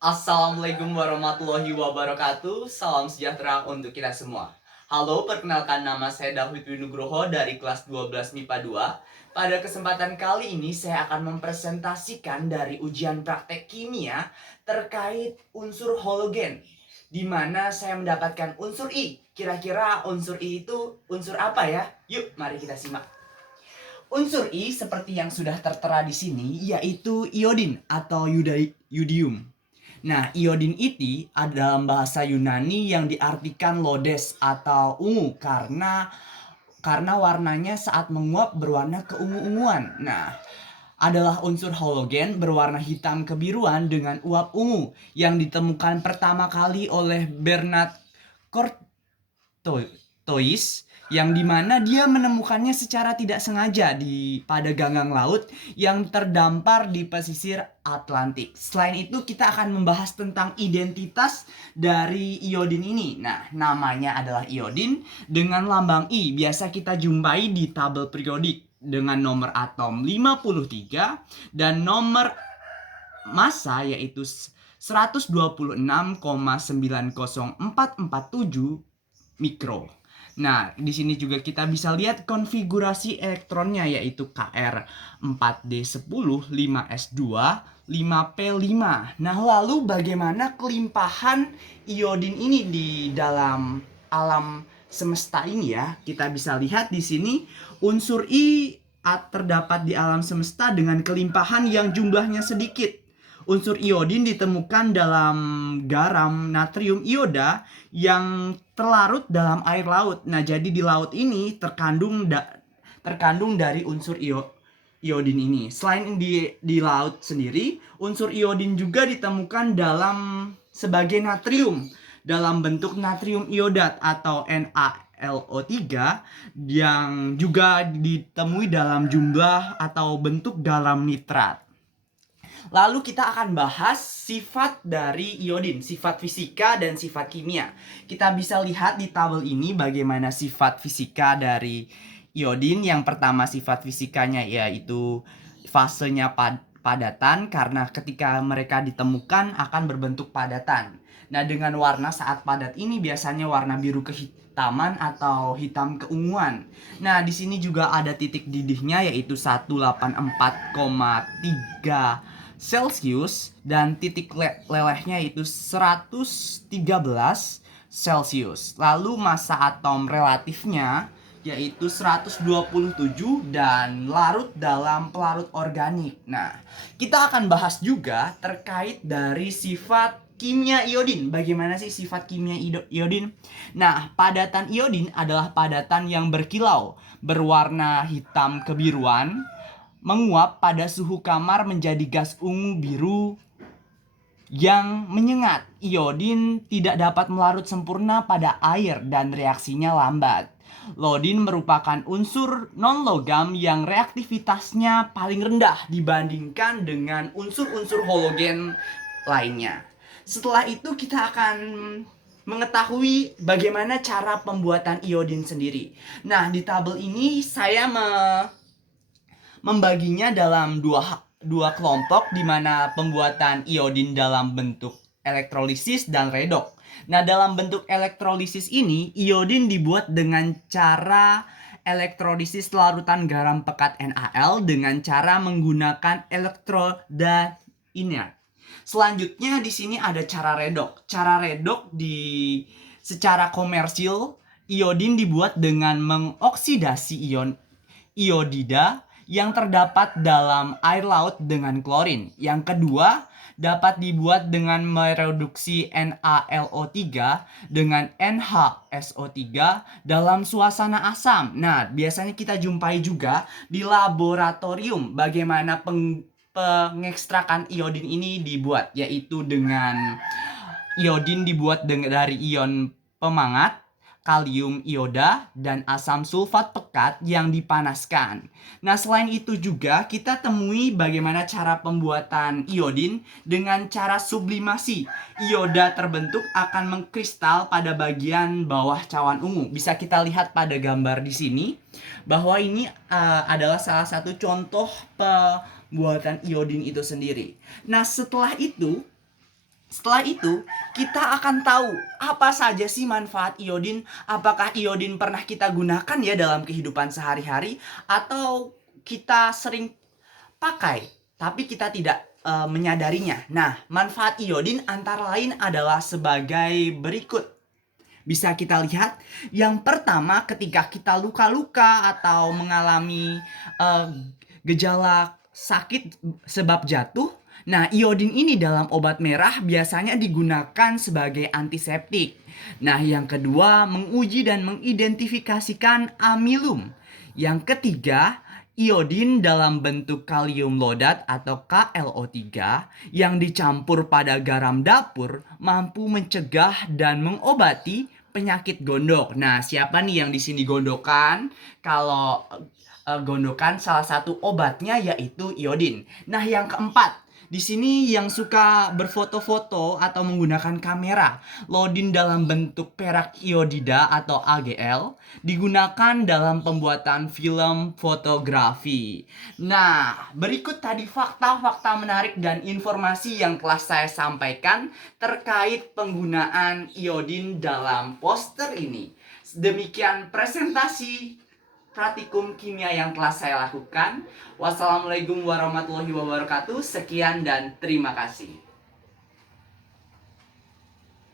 Assalamualaikum warahmatullahi wabarakatuh. Salam sejahtera untuk kita semua. Halo, perkenalkan nama saya David Winugroho dari kelas 12 MIPA 2. Pada kesempatan kali ini saya akan mempresentasikan dari ujian praktek kimia terkait unsur halogen, di mana saya mendapatkan unsur I. Kira-kira unsur I itu unsur apa ya? Yuk, mari kita simak. Unsur I seperti yang sudah tertera di sini yaitu iodin atau yodium. Nah, iodin itu dalam bahasa Yunani yang diartikan lodes atau ungu karena warnanya saat menguap berwarna keungu-unguan. Nah, adalah unsur halogen berwarna hitam kebiruan dengan uap ungu yang ditemukan pertama kali oleh Bernard Cortois, yang dimana dia menemukannya secara tidak sengaja pada ganggang laut yang terdampar di pesisir Atlantik. Selain itu kita akan membahas tentang identitas dari iodin ini. Nah, namanya adalah iodin dengan lambang I. Biasa kita jumpai di tabel periodik dengan nomor atom 53 dan nomor massa yaitu 126,904447 mikro. Nah, di sini juga kita bisa lihat konfigurasi elektronnya yaitu Kr 4D10, 5S2, 5P5. Nah, lalu bagaimana kelimpahan iodin ini di dalam alam semesta ini ya? Kita bisa lihat di sini unsur I terdapat di alam semesta dengan kelimpahan yang jumlahnya sedikit. Unsur iodin ditemukan dalam garam natrium ioda yang terlarut dalam air laut. Nah, jadi di laut ini terkandung dari unsur iodin ini. Selain di laut sendiri, unsur iodin juga ditemukan sebagai natrium dalam bentuk natrium iodat atau NaLO3 yang juga ditemui dalam jumlah atau bentuk dalam nitrat. Lalu kita akan bahas sifat dari iodin, sifat fisika dan sifat kimia. Kita bisa lihat di tabel ini bagaimana sifat fisika dari iodin. Yang pertama sifat fisikanya yaitu fasenya padatan karena ketika mereka ditemukan akan berbentuk padatan. Nah, dengan warna saat padat ini biasanya warna biru kehitaman atau hitam keunguan. Nah, di sini juga ada titik didihnya yaitu 184,3 Celsius dan titik lelehnya itu 113 Celsius. Lalu massa atom relatifnya yaitu 127 dan larut dalam pelarut organik. Nah, kita akan bahas juga terkait dari sifat kimia iodin. Bagaimana sih sifat kimia iodin? Nah, padatan iodin adalah padatan yang berkilau, berwarna hitam kebiruan, menguap pada suhu kamar menjadi gas ungu biru yang menyengat. Iodin tidak dapat melarut sempurna pada air dan reaksinya lambat. Iodin merupakan unsur non-logam yang reaktivitasnya paling rendah dibandingkan dengan unsur-unsur halogen lainnya. Setelah itu kita akan mengetahui bagaimana cara pembuatan iodin sendiri. Nah, di tabel ini saya membaginya dalam dua kelompok di mana pembuatan iodin dalam bentuk elektrolisis dan redok. Nah, dalam bentuk elektrolisis ini, iodin dibuat dengan cara elektrolisis larutan garam pekat NaL dengan cara menggunakan elektroda inert. Selanjutnya di sini ada cara redok. Cara redok secara komersil, iodin dibuat dengan mengoksidasi ion iodida yang terdapat dalam air laut dengan klorin. Yang kedua, dapat dibuat dengan mereduksi NaLO3 dengan NHSO3 dalam suasana asam. Nah, biasanya kita jumpai juga di laboratorium bagaimana pengekstrakan iodin ini dibuat, yaitu dengan iodin dibuat dari ion pemangat, kalium ioda, dan asam sulfat pekat yang dipanaskan. Nah, selain itu juga kita temui bagaimana cara pembuatan iodin dengan cara sublimasi. Ioda terbentuk akan mengkristal pada bagian bawah cawan ungu. Bisa kita lihat pada gambar di sini bahwa ini adalah salah satu contoh pembuatan iodin itu sendiri. Nah, setelah itu Setelah itu, kita akan tahu apa saja sih manfaat iodin. Apakah iodin pernah kita gunakan ya dalam kehidupan sehari-hari, atau kita sering pakai tapi kita tidak menyadarinya. Nah, manfaat iodin antara lain adalah sebagai berikut. Bisa kita lihat, yang pertama ketika kita luka-luka atau mengalami eh, gejala sakit sebab jatuh, nah iodin ini dalam obat merah biasanya digunakan sebagai antiseptik. Nah, yang kedua, menguji dan mengidentifikasikan amilum. Yang ketiga, iodin dalam bentuk kalium lodat atau KLO3 yang dicampur pada garam dapur mampu mencegah dan mengobati penyakit gondok. Nah, siapa nih yang di sini gondokan? Kalau gondokan salah satu obatnya yaitu iodin. Nah, yang keempat, di sini yang suka berfoto-foto atau menggunakan kamera, iodin dalam bentuk perak iodida atau AgL digunakan dalam pembuatan film fotografi. Nah, berikut tadi fakta-fakta menarik dan informasi yang telah saya sampaikan terkait penggunaan iodin dalam poster ini. Demikian presentasi praktikum kimia yang telah saya lakukan. Wassalamualaikum warahmatullahi wabarakatuh. Sekian dan terima kasih.